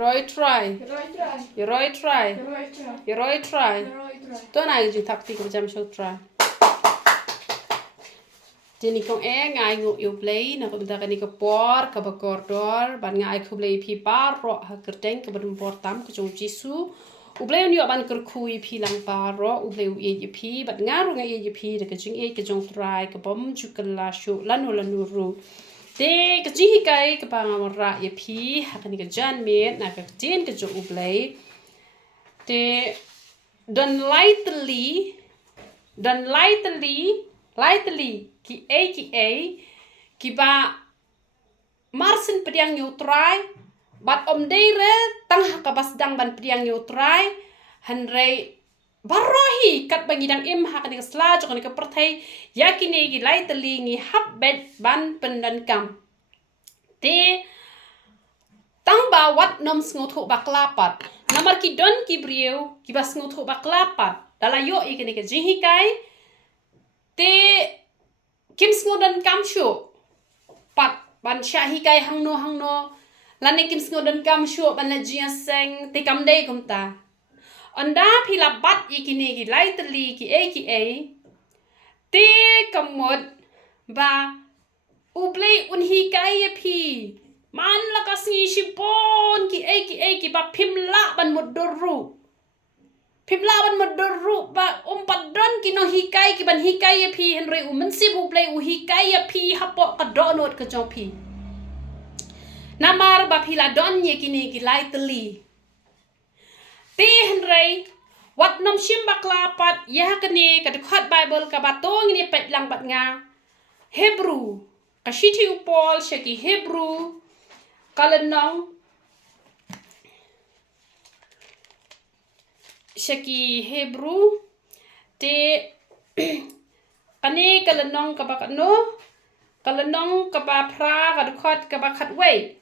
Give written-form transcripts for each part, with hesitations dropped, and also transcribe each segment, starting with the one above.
Roy try. Roy try. Roy try. Tôi này chỉ thắc thì cũng chăm sóc try. Jadi kong ngai ngu yêu play na kong taka ni ka por ka ba koridor ban ngai ku play pi baroh ha kerteng ka ban portam ka jong jisu u play ni ban ker kui pi lang baroh u play u ye pi bat ngaru ngai ye pi de ka jing e ka jong try ka bom ju ka la shu lanu ru de ka ji kai ka ba ngamra ye pi ha ka ni ka jan me na ka tin ka jong u play de don lightly ki ki ba marsin pediang you try but day re tang ka bas dang ban pediang you try hanrei barohi kat bangi dang im ha kan sla jo kan ka perthai yakine gi lightly ngi hab bet ban pendan kam te tang ba wat nom sngoth ba klapat namar ki don ki brieu ki bas sngoth ba klapat dala yo ikene ke jihi kai te kim sngodan kam shu pat ban shahi kai hangno lane kim sngodan kam shu ban la jia seng te kam dei kum ta onda phila bat ikine gi lightly ki a te kamot ba ublei unhi kai phi man la ka singi shipon ki a ba phimla ban modorru Pimlawan modorru ba padron kino hikai ki ban hikai ya pi henry umensi bu play u hikai ya pi hapo ka donot ka jopi namar ba pila don ye kini ki lightly te henry wat nom shim baklapat ya kani ka khot bible ka batong ni pet lang bat nga hebrew ka shiti upol shaki hebrew kalenong Shaki Hebrew te kani kalanong kabakano kalanong kabapra kadukot kabakat way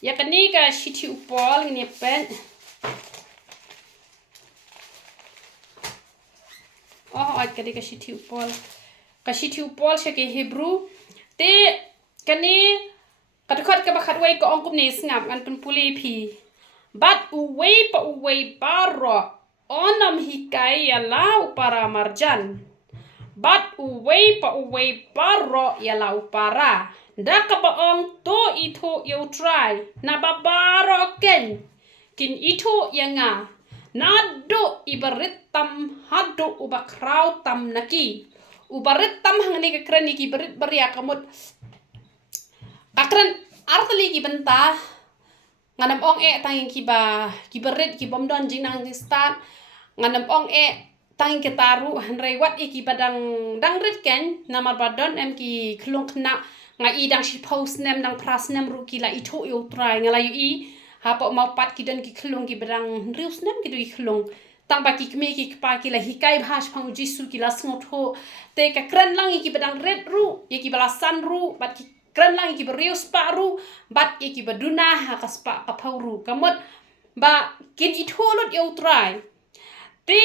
ya kani ka shiti upol ni pen ay kani ka shiti upol shaki Hebrew te kani kadukot kabakat way ko ongkum ni snap an puli pi But uway baroh onam hikai yalau para marjan. But uway baroh yalau para. Daka baong to ito you try. Nababaro ken. Kin ito yanga. Nado ibaritam hado ubakraw tam naki. Ubaritam hangni kakran iki barit bariya kamot. Kakran artali ki benta. Nganam ong tanging kibarit ki bomdon jing nang start nganam ong tanging kitaru hanrei wat ki badang rit ken namar badon em ki klung khna nga I dang shi post nem dang pras nem ru ki la I tho yo try ngala yu I hapo mau pat ki don ki klung ki badang rius nem ki du klung tang ba ki kme ki pa ki la hikai bhash phang jisu ki la sngot ho te ka kran lang ki badang red ru ye ki balasan ru bat ki kran lang ki berius paru bat ki baduna ha kaspa kapauru kamot ba kin itholot yo try te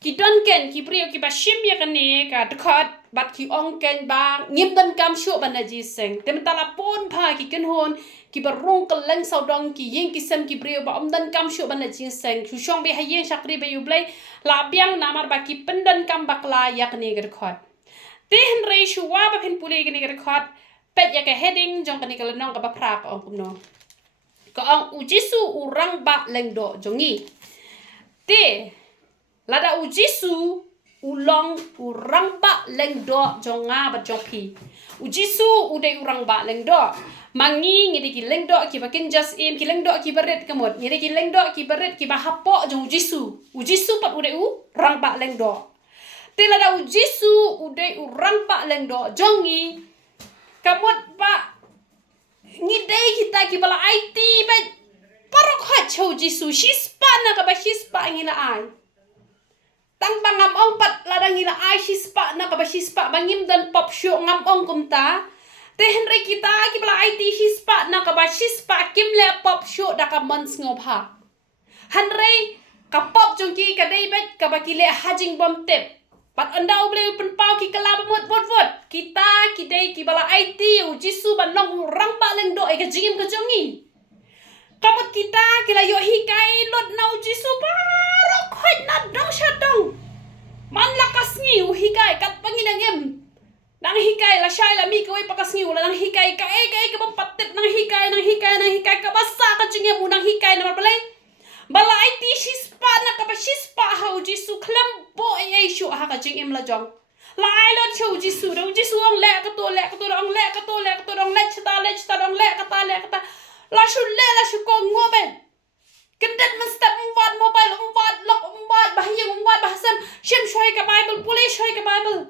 ki don ken ki brio ki bashim ya kane ka dkhot bat ki ong ken ba ngim dan kam shu ban ji seng te mtala pon pha ki ken hon ki barung kaleng saudong ki yeng ki sem ki brio ba om dan kam shu ban ji seng chu shong be hayeng shakri be yu blai la biang namar ba ki pendan kam bakla ya kane ga dkhot te hen re shu wa ba pen pule kane ga dkhot pet ya ke heading jong kani kala nong ka ba pra ka ong kumno ka ong ujisu urang ba lengdo jongi te lada ujisu ulong urang ba lengdo jonga ba jopi ujisu ude urang ba lengdo mangi ngide ki lengdo ki bakin just im ki lengdo ki baret kamot ngide ki lengdo ki baret ki ba hapo jong ujisu pat ude urang ba lengdo te lada ujisu ude urang ba lengdo jongi kamot ba ngidei kita ki bala IT ba parok ha chou jisu shispa na ka ba shispa ngila ai tang bangam ong pat ladang ngila ai shispa na ka ba shispa bangim dan pop show ngam ong kumta te henry kita ki bala IT shispa na ka ba shispa kimle pop show da ka mons ngopha henry ka pop jongki ka dei bet ka ba ki le hajing bom tep pat anda uble pen pau ki kala mot kita ki dei ki bala IT u jisu ban long rang ba leng do e ka jingim ka jongi kita kila yo hikai lot nau jisu baroh khoi na dong shadong man lakas ngi hikai kat panginangem nang hikai la shai la mi ko pakas ngi ulah nang hikai ka ka patit nang hikai ka basa ka jingem nang hikai na balai bala IT shispa na ka ba shispa hau jisu khlam bo ai shu ha ka jingem la jong la ai lot chou jisu ong le ka to ong le ka to ong le chita ong le ka ta la shu ko ngobe kendet men step umwat mobile umwat lock umwat bahiyang umwat bahasan shim shoy ka bible pulih shoy ka bible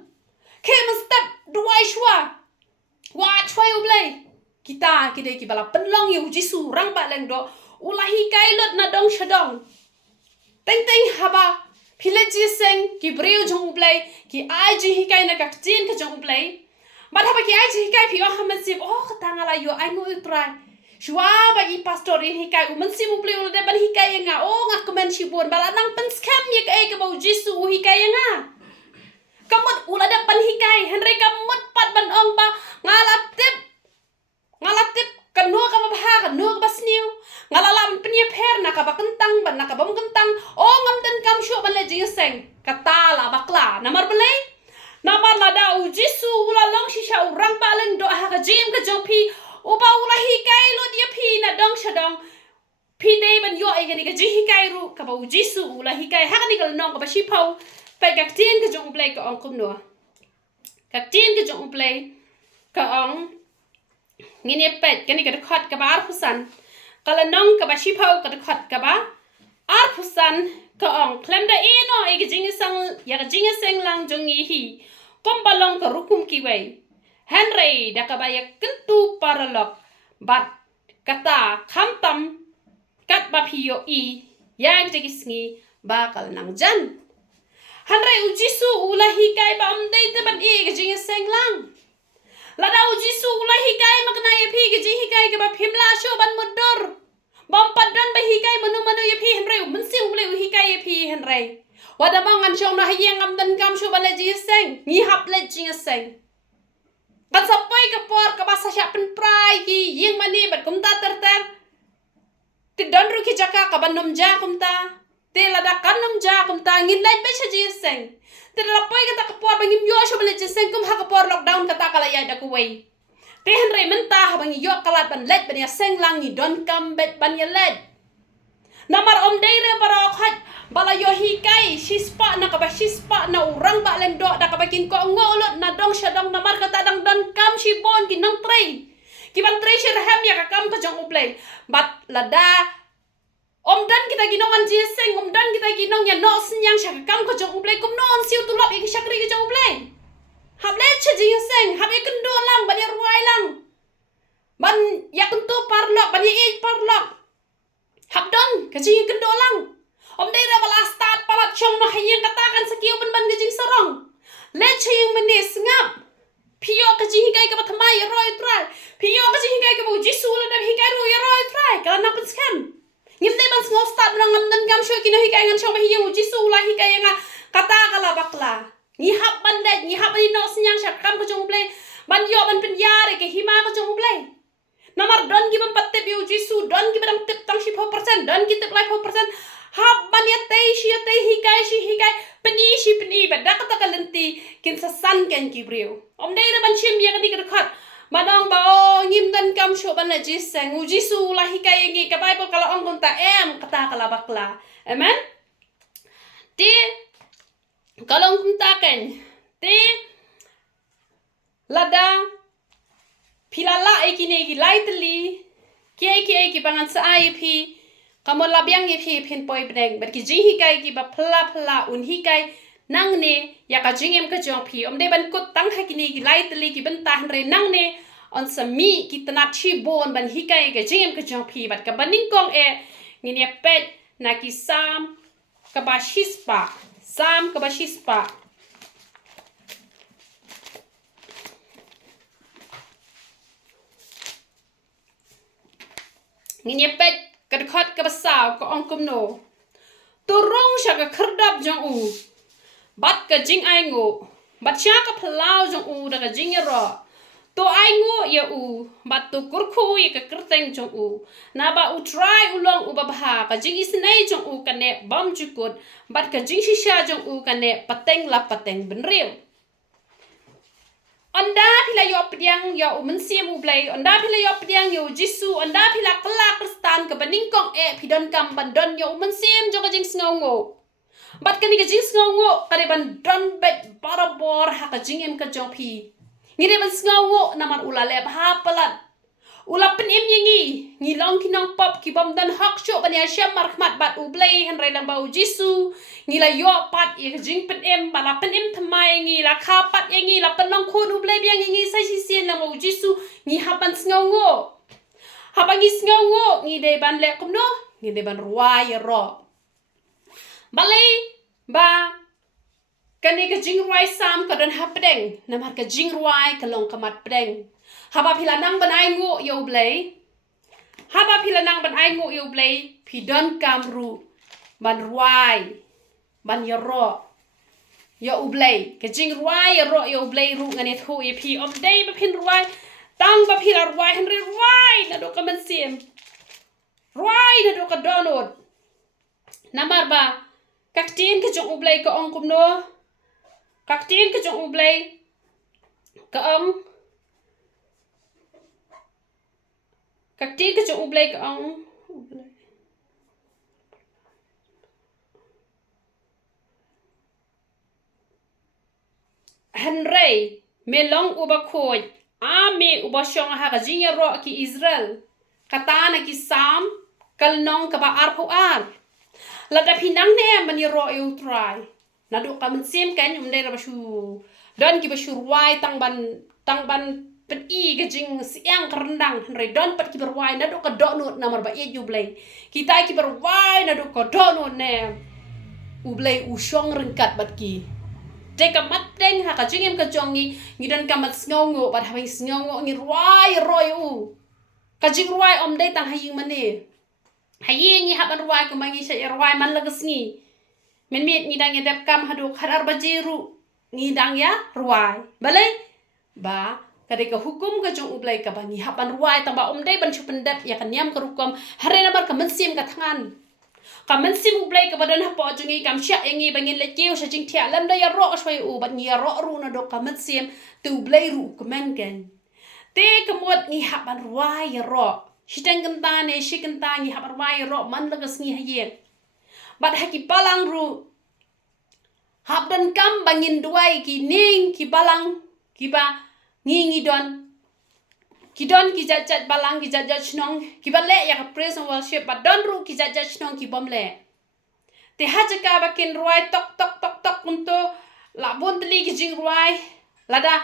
ke men step duai shua wa choi ublai kita ki bala penlong yu jisu rang ba leng do ulahi kai lot na dong shadong teng haba phile ji seng ki breu jong ublai ki ai ji hikai na ka tin ka jong ublai ba haba ki ai ji hikai phi o haman sip katanga la yo ai no utrai shua ba i pastor in hikai uman sim ublai ul de ban hikai nga nga komen shibon bala nang pen scam ye ka ba jisu hikai nga kamut ula da pan hikai henry kamut pat ban ong ba ngalatip kanu ka mabha kanu ka basniu ngalalam pnya pher na ka ba kentang ban na ka bam kentang ngam den kam shu ban le jingseng katala bakla namar belai namar la da u jisu ula long shisha urang ba leng do ha ka jim ka jong pi uba ula hikai lo dia pi na dong shadong pi dei ban yo ai ka ji hikai ru ka ba u jisu ula hikai ha ka ni ka nong ka ba shi pau pai ka tin ka jong play ka ong kum no ka tin ka jong play ka ong ngine pet kani ka khot ka bar phusan kala nong ka ba shi pau ka khot ka ba ar phusan ka ong klem da ino e ka jing sang ya ka jing seng lang jong hi kom balong ka rukum ki wei henry da ka ba ya kentu paralok bat kata kham tam kat ba phiyo I yang te kisngi ba kal nang jan hanrai ujisu ula hikai ba amdei te ban ka jing seng lang lada ujisu ula hikai makna ye phi ka jing hikai ka ba phimla sho ban mudur bom padran ba hikai manu ye phi hanrai mun si ule hikai ye phi hanrai wada mangan shong na hayeng am dan kam sho ban le jing seng ni hap le jing seng kan sapai ka por ka ba sa sha pen prai ki yeng mani bat kum ta ter ti don ru ki jaka ka ban nom ja kum ta te lada kanam ja kum ta ngin lai be cha ji seng te la poi ka ta ka por bangim yo sho bale ji seng kum ha ka por lockdown ka ta kala ya da ku wei te hen re men ta ha bangi yo kala ban let ban ya seng lang ni don kam bet ban ya let namar om dei re baro khat bala yo hi kai shispa na ka ba shispa na urang ba lem do da ka ba kin ko ngolot na dong shadong namar ka ta dang don kam shi bon ki nong trei ki ban trei shir ham ya ka kam ka jong uplay bat lada om dan kita ginong an ji seng om dan kita ginong ya no senyang sha kam ko jong uplay kum non siu tu lop ik shakri ki jong uplay hab le che ji seng hab ik ndo lang ban ya ruai lang ban ya kun tu parlok ban ya ik parlok hab don ka ji ndo lang om dei ra bala start palat chong no hayeng katakan sakiu ban ki jing sarong le che yung menis ngap Pio ka ji hikai ka bathamai ya roi trai pio ka ji hikai ka bu jisu la da hikai ru ya roi trai ka na pun scam ngim dei ban sngo start nang ngam gam sho ki no hikai ngan chong ba hiyang jisu la hikai nga kata kala bakla ni hab ban de ni hab ni no senyang sha kam ko jong play ban yo ban pin yare ke hima ko jong play namar don ki ban patte bi jisu don ki ban tip tang shi 4% don ki tip lai 4% hab ban ya tei hikai shi hikai peni badak kata kalenti kin sasan ken ki brio om dei ra ban chim ya ka khat manong ba ngim dan kam sho ban la ji seng u jisu la hikai ngi ka bible kala ong kun ta em kata kala bakla amen ti kalong kun ta ken ti lada pilala ekine gi lightly ki bangan sa ip kamu labiang ye phi phin poi breng ber ki ji hikai ki ba phla un hikai nang ne ya ka jingem ka jong phi om de ban kut tang ha ki ni ki lai tli ki ban ta han re nang ne on sa mi ki tana chi bon ban hikai ka jingem ka jong phi bat ka baning kong ni ne pet na ki sam ka ba shispa ni ne pet ka khot ka basaw ka ong kum no to rong sha ka khrdap jong u bat ka jing ai ngo bat sha ka phlau jong u da ka jing ro to ai ngo ya bat to kurku ya ka kerteng jong na ba try ulong ba bha ka jing isnai jong ka ne bam jukut bat ka jing shisha jong ka ne pateng la pateng benriu anda pila yo pediang yo mensim ublai anda pila yo pediang yo jisu anda pila kala khristan ka baningkong pidon kam bandon yo mensim jong ka jing sngongo bat ka ni ka jing sngongo ka de bandon bet barabor ha ka jing em ka jong pi ngire ban sngongo namar ulale ha palat ula pen em ngi long kinong pop ki bom dan hak sho ban ya syam markhmat bat ublai han rai lang bau jisu ngila yo pat ye jing pen em bala pen em thamai ngi la kha pat ye ngi la pen long khun ublai biang ngi sai si sien na bau jisu ngi hapan sngongo hapan ngi sngongo ngi de ban le kum no ngi de ban ruai ro balai ba kani ka jing ruai sam ka don hapdeng namar ka jing ruai ka long kamat pedeng haba pila nang ban ai ngo yo blai haba pila nang ban ai ngo yo blai pidon kamru ban ruai ban yoro yo ublai ka jing ruai yoro yo blai ru ngani thu ye pi om dei ba pin ruai tang ba pila ruai henry ruai na do ka man sim ruai na do ka donot namar ba kaktin ka jong ublai ka ong kum no kaktin ka jong ublay ka kaktin ka jong ublay ka Henry melong uba khoj ame uba shong ha ka jinya ro ki Israel katana ki sam kalnong ka ba arpo ar lada pinang ne man ro you try nadu ka mensim kan umde ra bashu don ki bashu ruai tang ban pen I ga jing siang kerendang henry don pat ki berwai nadu ka donut namar ba ye jublai kita ki berwai nadu ka donut ne ublai usyong rengkat bat ki de ka mateng ha ka jing em ka jongi ngi don ka mat sngongo bat ha sngongo ngi ruai roi ka jing ruai om de tang haying mane haying ngi haban ruai ka mangi sha ruai man lagas ngi men mit ngidang ya dap kam haduk harar bajiru ngidang ya ruai balai ba kadeka hukum ka jong ublai ka bani hapan ruai tamba dai ban chupendap ya kan yam ka rukom hare namar ka mensim ka thangan ka mensim ublai ka badan hapo jungi kam sya engi bangin le kiu sa jing thia lam da ya ro shwai u ban ya ro ru na do ka mensim tu ublai ru ka men ken te kamot ngi hapan ruai ya ro shiteng kenta ne shikenta ngi hapan ruai ya ro man lagas ngi haye bat haki palang ru habdan kam bangin duai ki ning ki balang ki ba ngi don ki jajat balang ki jajat chnong ki bale ya praise and worship bat don ru ki jajat chnong ki bomle te hajaka bakin ruai tok unto la bontli ki jing ruai lada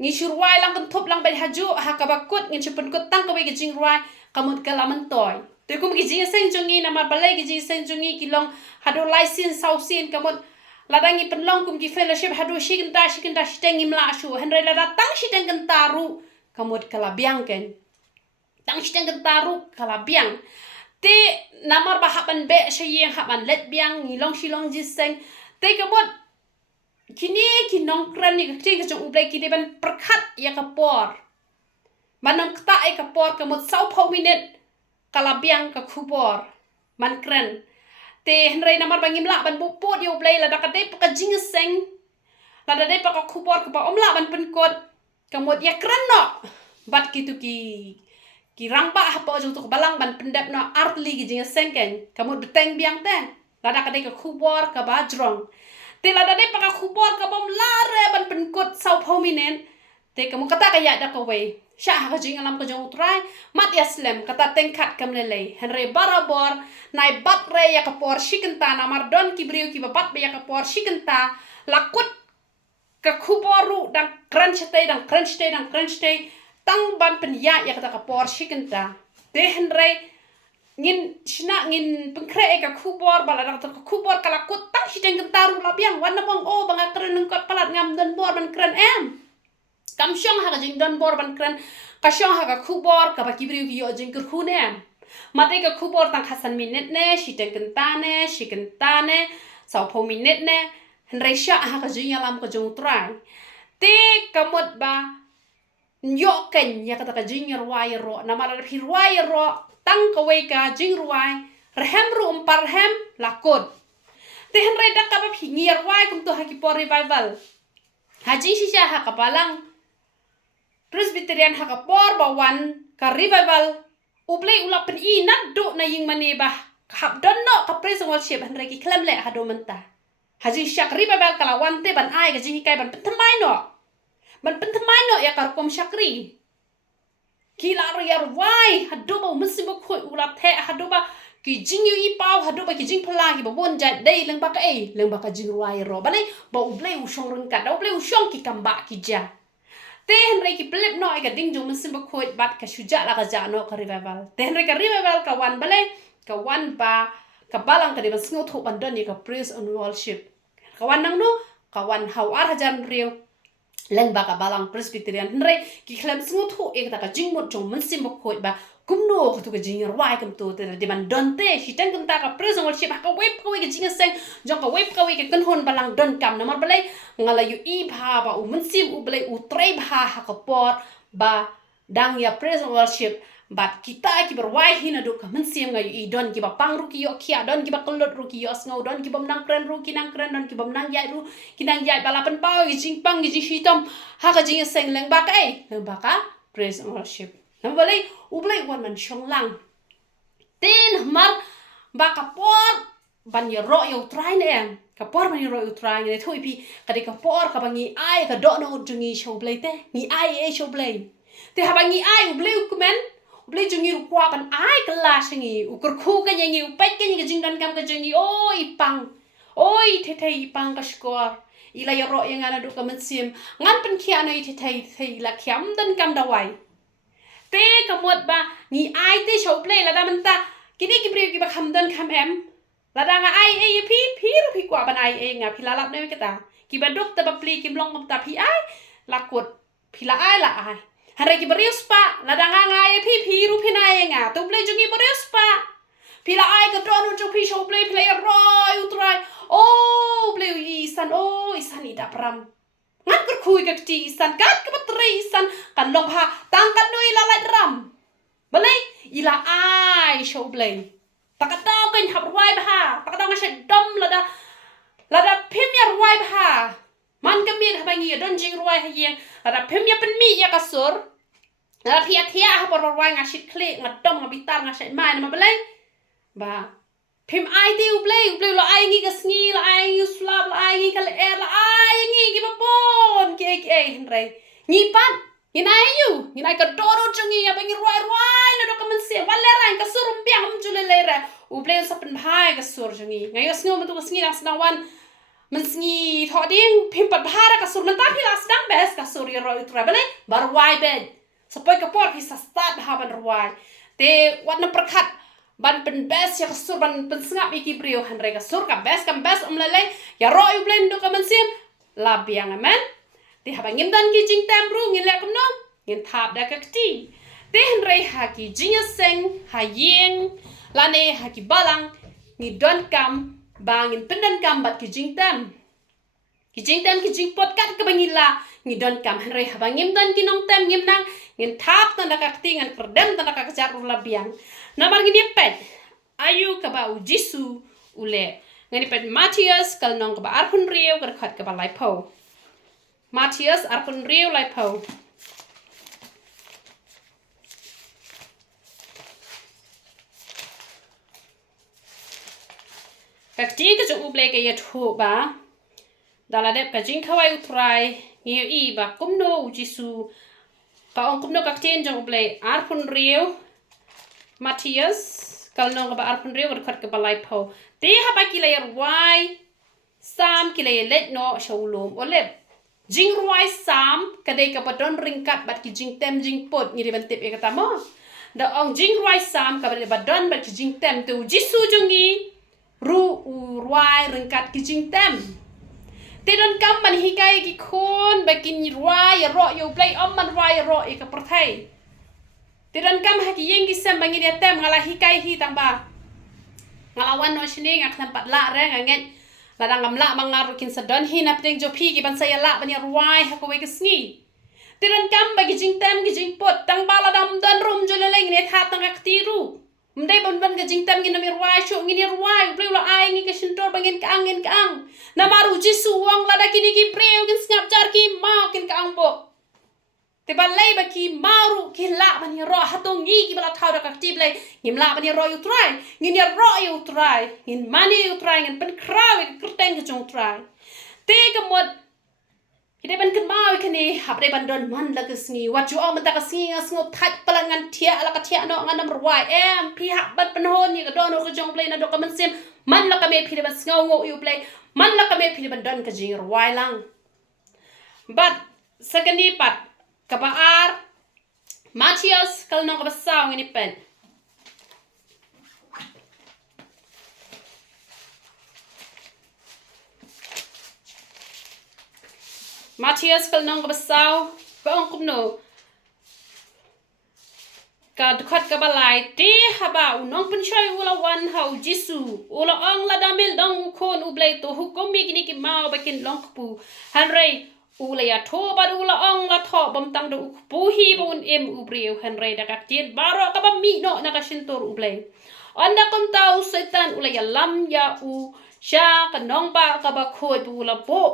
ngi shurwai lang kan thop lang bai haju hakabakut ngi chupen kut tang ka bai ki jing ruai kamut kalaman toy te kum ki jing seng jungi namar balai ki jing seng jungi ki long hado license sausin kamut ladangi penlong kum ki fellowship hado shikenta shitengi mla shu henre lada tang shiteng kentaru kamut kala biang ken tang shiteng kentaru kala biang te namar bahaban be shayeng haban let biang ni long shilong jiseng te kamut kini kinong kran ni kting ka jong ublai ki deban perkhat ya kapor manam kta ai kapor kamut sau phau minute kala biang ka khubor man kran te henry namar bangim la ban bupot yo blai la dakade pa jing seng la dade pa ka khubor ka pa omla ban penkot kamot ya kran no bat kitu ki rangpa hapo jong tu balang ban pendap no artli ki jing seng ken kamot beteng biang ten la dakade ka khubor ka bajrong te la dade pa ka khubor ka bom lare ban penkot sau phau minen te kamu kata kaya da ka wei sha ha jing alam ka jong try mat yaslem kata tengkat kamlele henry barabor nai bat re ya kapor shikenta namar don ki briu ki babat be ya kapor shikenta lakut ka khuboru dang crunch te tang ban pen ya kata kapor shikenta te henry ngin shina ngin pengkre ka khubor bala dang ka khubor kala kut tang shiteng kentaru labiang wana bang o banga kren ngkot palat ngam don bor ban kren kam syong ha jing don bor ban kren ka syong ha ka khubor ka ba kibriu ki yo jing kur khune mate ka khubor tang khasan minute ne shiteng kentane shikentane sau pho minute ne henry sha ha ka jing alam ka jong trai te kamot ba Yo ken ya kata ka jing ruai ro na mara pi ruai ro tang ka we ka jing ruai rehem ru hem lakot tehen re dak ka pi ngir ruai kum to haki por revival haji shisha ha kapalang Presbyterian ha ka por bawan ka revival ublei ula pen I nat do na ying mane ba hab don no ka praise and worship han re ki klem le ha do menta haji syak revival kala wante ban ai ka jing kai ban pentamai no ban pentamai no ya kar kom syakri kila ria wai hado ba mesti ba khoi ula the hado ba ki jing yu I pau hado ba ki jing phala ki ba bon ja dei leng ba ka leng ba ka jing ruai ro ba nei ba ublei u shong reng ka da ublei u shong ki kamba ki ja te henry ki plep no ai ka ding jong mesti ba khoi bat ka shuja la ka ja no ka revival te henry ka revival ka wan ba le ka wan ba ka balang ka de ba sngo tho ban don ni ka praise and worship ka wan nang no ka wan hau ar hajan riu leng ba ka balang Presbyterian henry ki khlem sngo tho ek ta ka jing mo jong mesti ba khoi ba kumno ko tu ka jing ruai kam to te de man don te hitang kam ta ka praise and worship ka web ka we ka jing seng jong ka web ka we ka kan hon balang don kam na mar balai ngala yu I bha ba u mesti u balai u trei bha ha ka por ba dang ya praise and worship bat kita ki berwai hina do ka mesti ngai I don ki ba pang ru ki yo khia don ki ba kolot ru ki yo sngo don ki bam nang kren ru ki nang kren don ki bam nang yai ru ki nang yai bala pen pau ki jing pang ki jing hitom ha ka jing seng leng ba ka leng ba ka praise and worship nam balai u balai wan man shong lang ten mar ba ka por ban ya ro yo try ne ka por ban ya ro yo try ne thoi pi ka de ka por ka bangi ai ka do no jungi show play te ni ai show play te ha bangi ai u blai ku men Blai jungi ru kwa ban ai kelas ngi ukur khu ka ngi upai ka ngi jing dan kam ka jungi oi pang oi the ipang ka skor ila ya ro yang ana du ka mensim ngan pen khia na the la khiam dan kam da wai te ka mot ba ni ai te show play la da man ta kini ki pri ki ba kham dan kham em la da nga ai pi ru pi kwa ban ai nga pi la lap ne ka ta ki ba dok ta ba pli ki blong ta pi ai la kot pi la ai Hari ki berius pa, ladang ngai pi ru pinai nga, tu play jungi berius pa. Pila ai ka don ju pi show play roi utrai. Oh, play isan ida pram. Ngan kur kui ka ti isan, kat ka batri isan, kan long pa tangkat no ila lai ram. Balai ila ai show play. Takataw kan hap roi ba, takataw nga siya dom lada pim ya roi ba. Man kami dah bangi don jing ruai hayeng ada pem ya pen mi ya kasur ada pia tia ha por ruai ngasit kle ngadom ngabitar ngasit mai ma belai ba pem ai tiu play lo ai ngi kasngi la ai ngi slap la ai ngi kale la ai ngi ki papon ki henry ngi pan ngi nai ka doro jungi ya bangi ruai la do ka men se wala ran kasur mbiang mjule lera u play sa pen bhai kasur jungi ngai sngo ma tu kasngi nang senawan mensengi thọ ding pimpat bahara kasur menta pila sedang bes kasur ya ro itu rabale barwai bed sepoi kapor pisa start haban rwai te wadna perkat ban pen bes ya kasur ban pen sengap iki brio hanre kasur ka bes umlele ya ro yu blend do ka mensim labiang amen te habang ngimdan ki jing tambru ngile kumno ngin thap da ka ti te hanre ha ki jingaseng ha yeng lane ha ki balang ni don kam bangin pendan kambat ki jing pot kat ke bangila ni don kam henry habangim dan ki nong tem ngim nang ngin thap tan ka tingan kerdem tan ka kajar ula biang namar ngini pet ayu ka ba u jisu ule ngani pet Matthias kal nong ka ba arpun riu ka khat ka ba lai po Matthias arpun riu lai po Kak ting ka jung uble ka ya thu ba dala dep ka jing khawai utrai ngiu I ba kumno jisu pa ong kumno kak ting jung uble arpun riu Matthias kal nong ba arpun riu ka ka balai pho te ha ba kila ya wai sam kila ya let no shawlum ole jing ruai sam ka dei ka badon ringkat bat ki jing tem jing pot ngi ban tip e kata mo da ong jing ruai sam ka badon bat ki jing tem tu jisu jungi ru ruai ringkat ki jing tem te don kam man hikai ki khon bakin ruai ro yo play man ruai ro e ka perthai te don kam ha ki yeng ki sem bangi dia tem ngala hikai hi tamba ngalawan no shini ngak tempat la re nganget ladang ngam la mangar kin sadon hi na pting jo phi ki ban saya la ban ruai ha ko we ki sngi tiran kam bagi jing tem ki jing pot tang bala dam dan rum jole leng ne tha tang aktiru mdai ban ga jing tem gina mir wai shu ngini ruai ble la ai ngi ke shintor bangin ka ang na maru jisu wang la da kini ki preu kin snap jar ki ma kin ka ang bo te balai ba ki maru ki la ban ro hatong ngi ki bala thau da ka tip lai ngim la ban ro yu try ngin ya ro yu try ngin mani yu try ngin pen kraw ki krteng ki jong try te ka mod kita ban kan mau kini hap dai ban don man la kesni wat ju ang ta kesni ngop that palangan tia la ka tia no ngan number y em pi hap ban pen hon ni ka don ko jong play na do ka man sim man la ka me pi ban ngau ngo yu play man la ka me pi ban don ka jing y lang but secondly pat ka ba ar Matthias kal no ka ba saw ngini pen Matthias kal nong basaw ka ong kumno ka dukhat ka balai ti haba unong penshay ula wan hau jisu ula ong la damil dong kon ublay to hukom mi gini ki mau bakin long pu hanrei ula ya tho bad ula ong la tho bam tang do pu hi bun em ubriu hanrei da ka tiet baro ka ba mi no na ka shintor ublay anda kom tau setan ula ya lam ya u sha ka nong ba ka ba khoi pu ula bo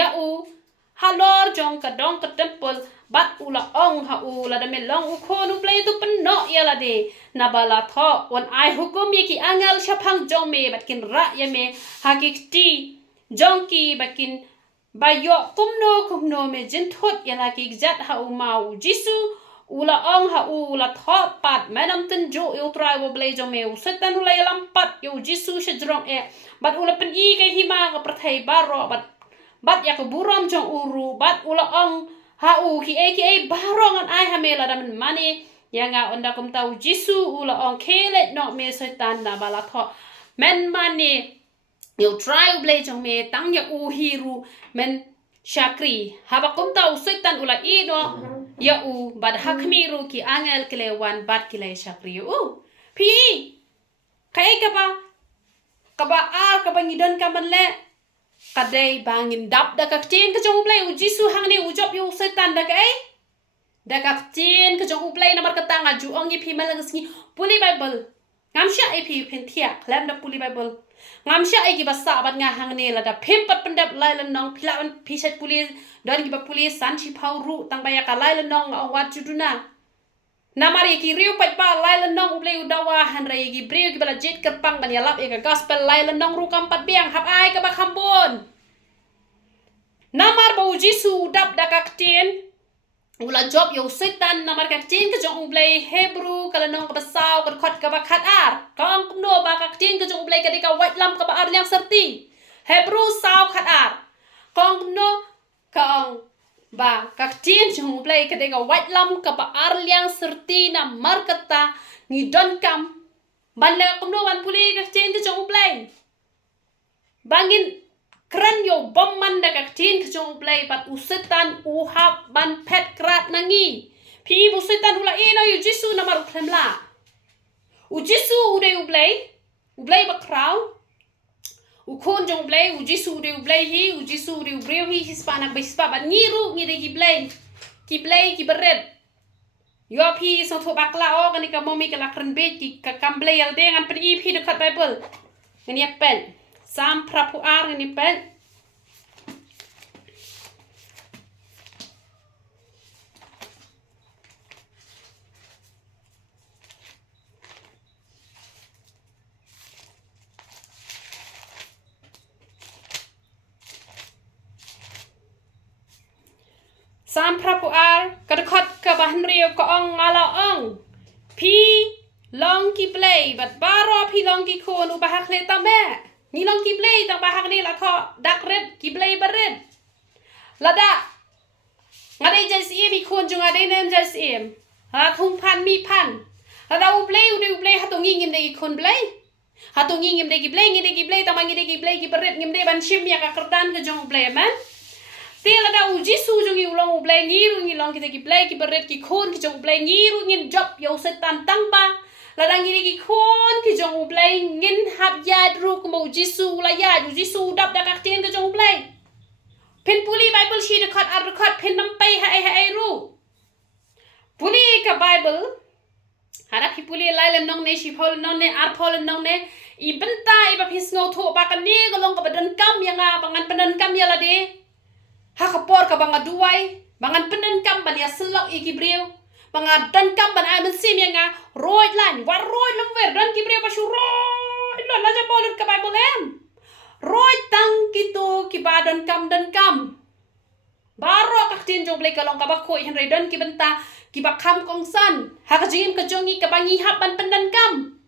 ya u halor jong ka dong ka temple bat ula ong ha ula da melong u khonu play tu penno ya la de na bala tho wan ai hukum ye ki angal shaphang jong me bat kin ra ya me hakikti jong ki bakin bayo kumno me jin thot ya la ki jat ha u mau jisu ula ong ha ula tho pat manam tin jo eu try wo play jong me u setan ula ya lampat yo jisu shejrong e bat ula pen i ke hima ka prathai baro bat ya ko buram jong uru bat ula ong ha u ki e barong an ai hamela da mani ya nga onda kum tau jisu ula ong kele no me setan na bala tho men mani you try ble jong me tang ya u hiru men shakri haba kum tau setan ula i no ya u bat hakmiru ki angel kele wan bat kile shakri u pi kai ka ba ar ka bangidon ka manle kadai bangin dap da ka tin ka jong play u jisu hang ni u job yu setan da kai da ka tin ka jong play na mar ka tanga ju ong yi phi mal ngi puli bible ngam sha e phi phen thia klam da puli bible ngam sha e ki ba sa bat nga hang ne la da phim pat pandap lai lan nong phila an phi sat puli don ki ba puli san chi phau ru tang ba ya ka lai lan nong ong wat chu du na namari ki riu pat pa lai lan nong play u dawa han rai ki briu ki bala jet ker pang ban ya lap e ka gospel lai lan nong ru kam pat biang hap ai ka ba khambon namar ba jisu dap da ka tin ula job yo setan namar ka tin ka jong play hebrew kala nong ka basaw ka khot ka ba khat ar kong no ba ka tin ka jong play ka ka white lam ka ba ar yang serti hebrew saw khat ar kong no kong ba ka tin jong play ka ka white lam ka ba ar yang serti na markata ni donkam ban le kong no wan puli ka tin ka jong play bangin kran yo bom man da ka tin ka jong play pat usetan u hap ban pet krat nangi phi usetan ula ino yu jisu na maru khlemla u jisu u de u play ba kraw u khon jong play u jisu de u play hi u jisu de u breu hi hispana ba hispa ban ngiru ngi de ki play ki beret yo phi so tho bakla o kan ka momi ka la kran be ki ka kam play al de ngan pen i phi de khat bible ngani pen sam prapu ar ngani pen sam prapu ar ka de khat ka ban rio ka ong ala ong phi long ki play bat baro phi long ki khon u ba hak le ta me ni long ki play ta ba hak ni la kho dak red ki play baret lada ngade jasi mi khon ju ngade nem jasi ha thung pan mi pan lada u play ha to ngi ngim de ki khon play ha to ngi ngim de ki play ta ma ngi de ki play ki baret ngim de ban shim ya ka kertan ke jong play man te lada u jisu ju ngi ulong u play ngi long ki play ki baret ki khon ki jong play ngiru ngin job yo setan tang ba lada ngi ki khon ki jong u play ngin hap ya ru ko mo jisu la ya ju jisu dap da ka tin ke jong play Pin puli Bible shi dekat ar dekat pin nampai hai ru. Puli ka Bible. Hara ki puli lai len nong ne shi phol nong ne ar phol nong ne I benta I ba phis ngau tho ba kan ni golong ka badan kam yang bangan penan kam ya la de. Ha ka por ka banga duai bangan penan kam ban ya selok I gibreu. Banga dan kam ban ai men sim yang roi lan war roi lom ver dan gibreu ba shu roi lo la ja bolut ka Bible em. Roi tang kitu ki badan kam dan kam. Baroh ka tin jong blai kalong ka ba khoi hen dan ki benta ki ba kham kong san. Ha ka jim ka jongi ka bangi hap ban pendan kam.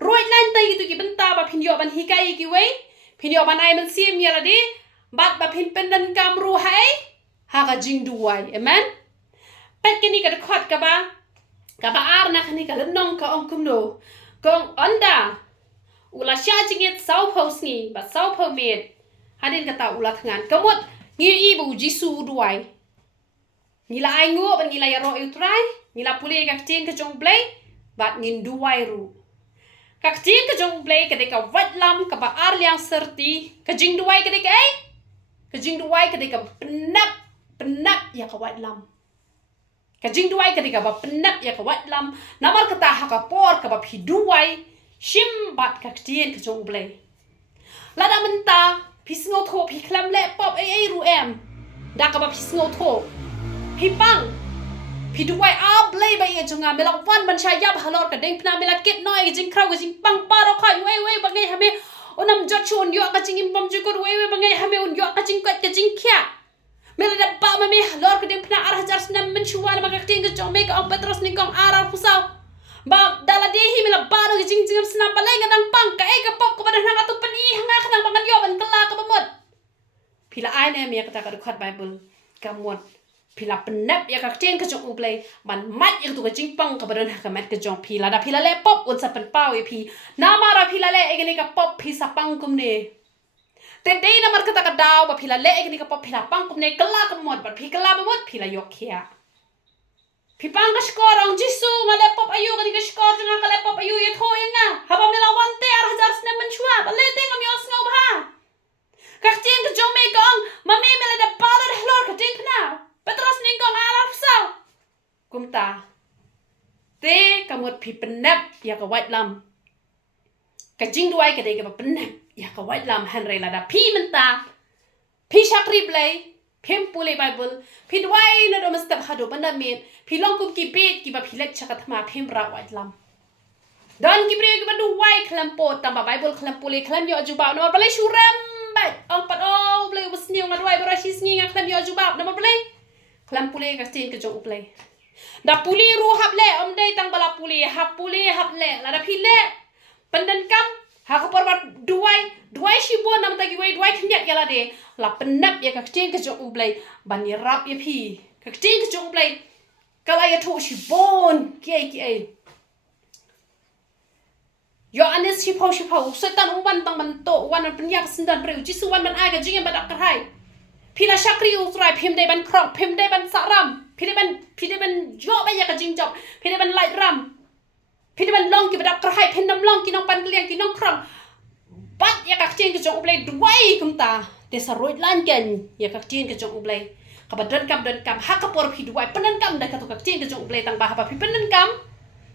Roi lan tai gitu ki benta ba phin yo ban hikai ki wei phin yo ban ai man sim ya la di bat ba phin pendan kam ru hai ha ka jing duai amen pet kini ka khot ka ba ar na khani ka nong ka ong kum no kong onda ula sha jingit sau phos ni ba sau pho met hadin ka ta ula thangan ka mot ngi I bu jisu duai ni la ai ngo ban ni la ya ro utrai ni la puli ka tin ka jong blai bat ngin duai ru Kak tin ka jong blai ka de ka wat lam ka ba ar liang serti ka jing duai ka de ka ka jing duai ka de ka penap ya ka wat lam ka jing duai ka de ka ba penap ya ka wat lam namar ka ta ha ka por ka ba phi duai shim bat ka tin ka jong blai la da menta phi sngo tho phi klam le pop ai ru em da ka ba phi sngo tho phi pang Phi duai blai ba ye junga melak wan ban sha yap halor ka deng pna melak kit noi ka jing kraw ka jing pang paro khai wei bangai hame onam jot chon yo ka jing impam ju ko wei bangai hame un yo ka jing kwat ka jing khya mela da ba ma me halor ka deng pna ar hajar snam men chuan ma ka ting ka jong me ka ong petros ni kong ar pusau ba dala de hi mela ba no ka jing jing snam balai ka dang pang ka ka pop ka badan hanga tu pani hanga khang bangan yo ban kala ka bamot Pila ai ne me ka ta ka khat Bible ka mot Pila penap ya ka ten ka jong ublay ban mat ya tu ka jing pang ka badan ka mat ka jong pila da pila le pop un sa pen pau e pi na mara pila le egni ka pop pi sa pang kum ne te dei na mar ka ta ka daw ba pila le egni ka pop pila pang kum ne kala ka mod ba pi kala ba mod pila yok khia pi pang ka skor ang jisu ma le pop ayu ka ni ka skor nga ka le pop ayu ye tho nga haba me la wan te ar hajar sne man chua ba le te ngam yo sngo ba ka ten ka jong me ka ang ma me me le da ba le hlor ka ten na Petros ningkong araf sao kumta te kamut phi penap ya ka white lam ka jing duai ka de ka penap ya ka white lam han re la da phi menta phi shakri blai phem pule Bible phi duai na do mastap hado banda met phi long kum ki pet ki ba phi lek chakat ma phem ra white lam don ki bre ki ba duai khlam pot tam ba Bible khlam pule khlam yo ju ba no ba le shuram ba ong pat ol blai bus niu ngadwai ba shi sngi nga khlam yo ju ba no ba le Klam puli ka tin ka jong uplay. Da puli ru hap le om dei tang bala puli hap le la da phi le pandan kam ha ka por duai shi bo nam ta gi wei duai khnyat ya la de la panap ya ka tin ka jong uplay ban ni rap ya phi ka tin ka jong uplay kala ya tho shi bon ki ai yo anes shi phau setan uban tang man to wan an pnya ka sindan preu ji su wan ban ai ka jing ba dak ka hai Pila shakri utrai phim de ban krong phim de ban saram phim de ban jo ba ya ka jing job phim de ban light ram phim de ban long ki badak krai phim nam long ki nong pan kliang ki nong krong bat ya ka jing ki jong ublai duai kum ta de sa roi lan ken ya ka jing ki jong ublai ka ba dan kam ha ka por phi duai panan kam da ka to ka jing ki jong ublai tang ba ha phi panan kam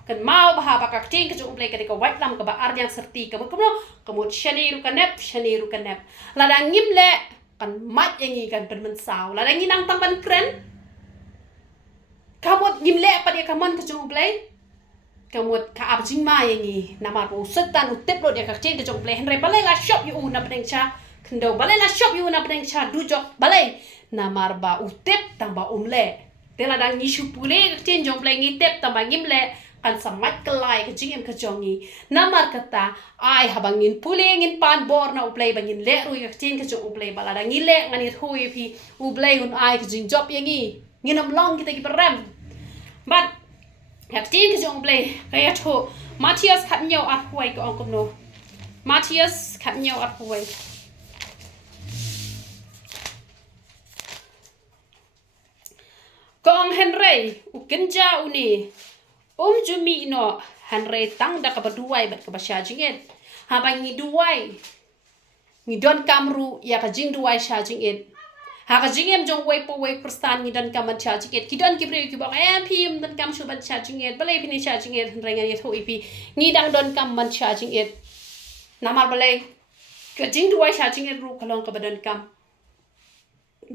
kan mau ba ha ba ka jing ki jong ublai ka de ka white lam ka ba ar yang serti ka ba ko shani ru ka nep la da ngim le kan mat yang kan pen sao la dang inang tang ban kren kamot gimle pa dia kamon ka jong blai kamot ka ab jing ma yang ni nama bo setan utep lo dia ka chen ka jong blai henre balai la shop yu na pedeng cha kendo balai la shop yu na pedeng cha du jok balai namar ba utep tang ba umle te la dang ni shu pule ka chen jong blai ngi tep tang ba gimle kan samat kelai ka jing em ka jongi namar kata ai habangin pule ngin pan bor na uplay bangin le ru ka chen ka jong uplay bala da ngi le ngani thui phi uplay un ai ka jing job yangi nginam long kita ki peram but ka chen ka jong uplay ka ya tho Matthias khat nyau at huai ko ong kom no Matthias khat nyau at huai Kong Henry ukenja uni jumi no Henry tang da ka baduai bat ka basya jinget ha bang ni duai ni don kamru ya ka jing duai sha jinget haka jingem jong way po way khristan ni dan kam cha jinget ki don ki bre ki bong pim dan kam shu ban cha jinget balai pini cha jinget renga ye thoi pi ni dang don kam man cha jinget namal balai ka jing duai cha jinget ru khalong ka badan kam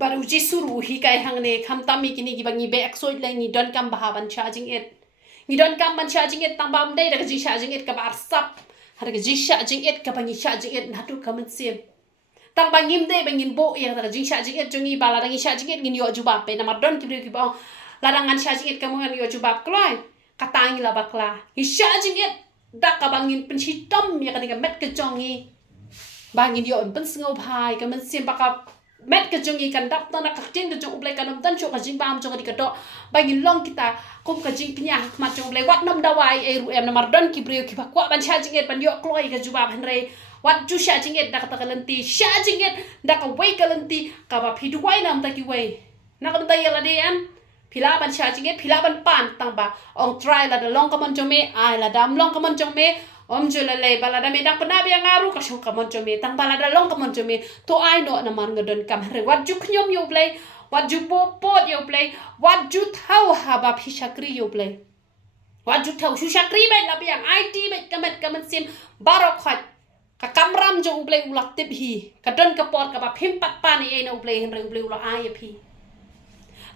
baru ji suru hi kai hang ne kham tami kini ki bangi be aksoi lai ni don kam baha ban cha jinget ni don kam ban cha jinget tang bam dai da ji cha jinget ka bar sap har ka ji cha jinget ka bangi cha jinget na tu kam sim tang bangim de bangin bo yang da jing sha jing et jungi bala dangi sha jing et ngin yo jubab pe na madon ki ki ba la dangan sha jing et kamu ngan yo jubab kloi katangi la bakla hi sha jing et dak ka bangin pen chi tom ya ka met ke jongi bangin yo pen sngo phai ka men sim baka met ke jongi kan dap ta na ka tin ke jong ublai kan dan cho ka jing bam jong di ka do bangin long kita kum ka jing pnya ma jong ublai wat nam dawai e ru em na madon ki brio ki ba kwa ban sha jing et ban yo kloi ka jubab han re wat ju sha jinget dak ta kalanti sha jinget dak wai kalanti ka ba phi duai nam ta ki wai na ka ta yala de am phila ban sha jinget phila ban pan tang ba ong try la da long ka mon jome ai la dam long ka mon jome ju la le bala da me dak pana bia ngaru ka shong ka mon jome tang bala da long ka mon jome to ai no na man ngadon kam re wat ju khnyom yo play wat ju po yo play wat ju thau ha ba phi shakri yo play wat ju thau shu shakri ba la bia it ba kamet sim baroh khat ka kamram jong ublei ulak tip hi ka don ka por ka ba phim pat pa ni e na ublei hen re ublei ulak ai phi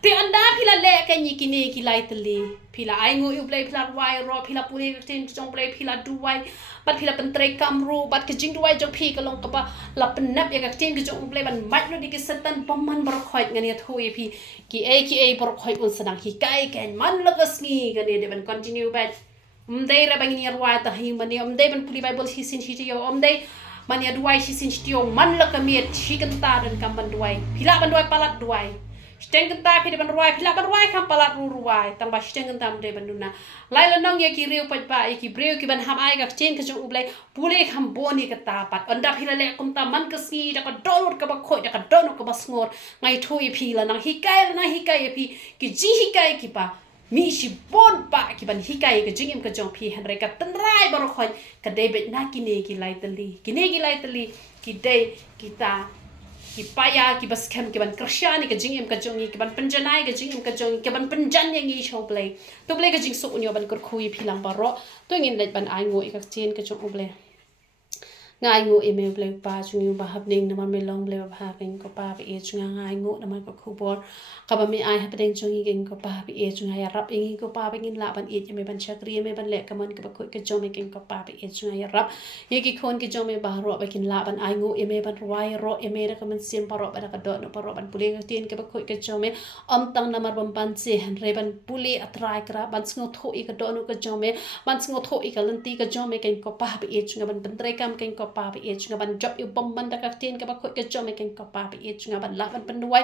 te anda phila le ka ni kini ki lai tli phila ai ngo ublei phila wai ro phila puri tin jong ublei phila duai bat phila pentre kamru bat ka jing duai jong phi ka long ka ba la penap ya ka tin ki jong ublei ban mat no di ki setan paman bar khoi ngani thui phi ki a bar khoi un sadang hi kai ken man lagas ni ga ne de ban continue bat day ra bangin yarwa ta hi mani day ban puli bible hi sin shi yo day mani duai shi sin shi yo man la kamiet shi kan ta dan kam ban duai phila ban duai palat duai steng kan ta phi ban duai phila ban duai kam palat ruai tang ba steng kan tam de ban duna lai la nong ye ki riu pat ba ki breu ki ban ham ai ga chen ka jong ublai pule kham boni ka ta pat onda phila le kum ta man ka si da ka donut ka ba khoi da ka donut ka ba snor ngai thui phila nang hikai phi ki ji hikai ki pa mi si bon pa ki ban hikai ka jingim ka jong phi han re ka tan rai baroh khoi ka dei bet na ki ne ki lai tali ki dei kita ki paya ki bas khem ki ban krishani ka jingim ka jong ki ban panjanai ka jingim ka jong ki ban panjan yang i show play to play ka jing su unyo ban kur khui philang baroh to ngin let ban ai ngoi ka chen ka jong play ngai ngo email play pa chung yu ba hap ding na me long play ba king ko pa e chung ngai ngo na ko khu bor ka ba me ai hap ding chung ing ko pa e chung ya rap ing ko pa ngin la ban e me ban chakri me ban le ka man ka ba khoi ka jong me king ko pa e chung ya rap ye ki khon ki jong me ba ro ba kin la ban ai ngo email ban roi ro email ka man sim pa ro ba ka do no pa ro ban puli ka tin ka ba khoi ka jong me tang na mar ban ban se han re ban puli atrai kra ban sngo tho i ka do no ka jong me ban sngo tho i ka lanti ka jong me king ko pa e chung ban ban tre kam king ko pa e chung ban job yu bom ban da ka tin ka ba khoi ka jong me king ko pa e chung ban la ban penduai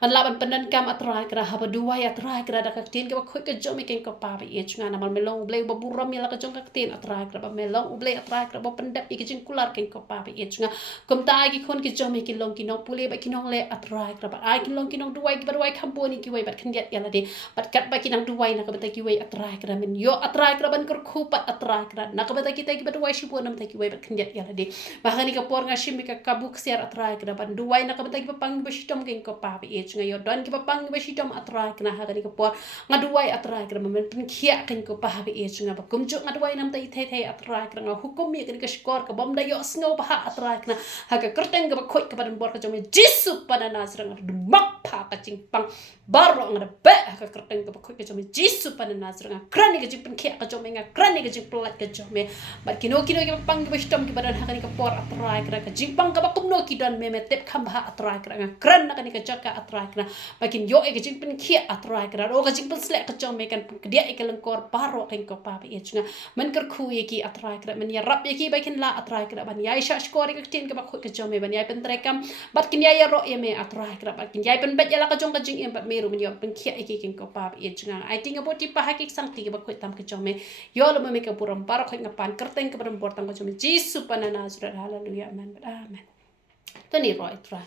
ban la ban penan kam atrai kra ha ba duai atrai kra da ka tin ka ba khoi ka jong me king ko pa e chung na mal me long blei ba buram ya la ka jong ka tin atrai kra ba me long blei atrai kra ba pendap i ka jing kular king ko pa e chung kum ta gi khon ki jong me ki long ki no pule ba ki nong le atrai kra ba ai ki long ki nong duai ki ba duai kham boni ki wai ba khan yat ya la de bat kat ba ki nang duai na ka ba ta ki wai atrai kra men yo atrai kra ban kur khu pat atrai kra na ka ba ta ki ba duai shi bo nam ta ki wai ba khan yat ya la de bahani ka por nga shimi ka kabuk siar atrai kra ban duai na ka ba ta ki pang ba shitom king ko pa e chung yo don ki pang ba shitom atrai kna ha ka por nga duai atrai kra men pin khia king ko pa e chung ba kum chu nga duai nam ta i the atrai kra nga hukum mi ka skor ka bom da yo snow ba atrai kna ha ka kerteng ka ba khoi ka ban bor ka jome jisu pana nasrang du mak pha ka ching pang baroh nga ba ka kerteng ka ba khoi ka jome jisu pana nasrang krani ka jing pin khia ka jome nga krani ka jing plat ka jome ba kino ki pang ba shitom ki badan ha ka por atrai kra ka jing pang ka ba kumno ki dan me tep kham ha atrai kra nga kran na ka jaka atrai kra bakin yo e ka jing pin khia atrai kra ro ka jing pin slek ka jome kan dia e ka lengkor baroh king ko pa e chunga man kar khu ye ki atrai kra man ya rap ye ki bakin la atrai kra ban yai sha skor ka tin ka ba khoi ka jome ban yai pen trekam bat kin ya ro ye me atrai kra bat kin yai pen bet ya la ka jong ka jing em bat me ru man yo pen khia e ki king ko pa e chunga I think about ti pa ha ki sang ti ka ba khoi tam ka jome yo lo me ka puram baroh khoi nga pan kerteng ka ban bor tang ka jome jisu panana surat haleluya amen amen to ni ro try